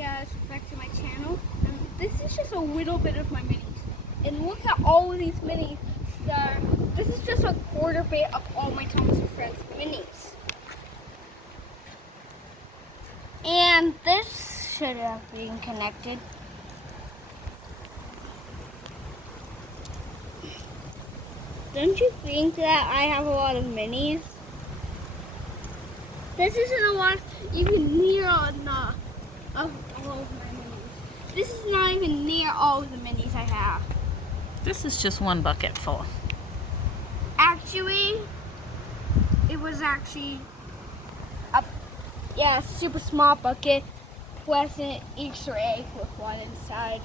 guys, back to my channel. This is just a little bit of my minis. And look at all of these minis. This is just a quarter bit of all my Thomas and Friends minis. And this should have been connected. Don't you think that I have a lot of minis? This isn't a lot even near of all of my minis. This is not even near all of the minis I have. This is just one bucket full. Actually, it was actually a super small bucket with an Easter egg with one inside.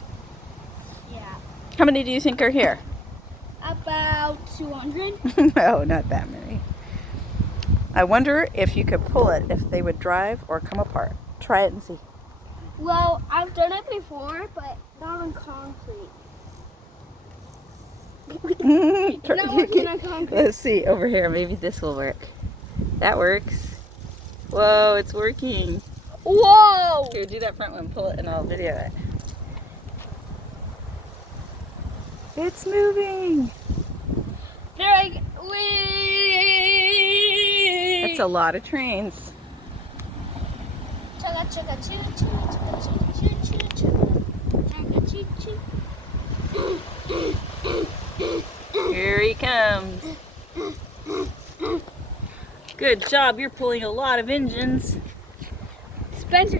Yeah. How many do you think are here? About 200. No, not that many. I wonder if you could pull it, if they would drive or come apart. Try it and see. Well, I've done it before, but not on concrete. Not working on concrete. Let's see, over here, maybe this will work. That works. Whoa, it's working. Whoa! Here, do that front one, pull it and I'll video it. It's moving. They're like, wee! That's a lot of trains. Chugga chugga choo choo chugga choo choo choo chugga choo choo. Here he comes. Good job, you're pulling a lot of engines. Spencer,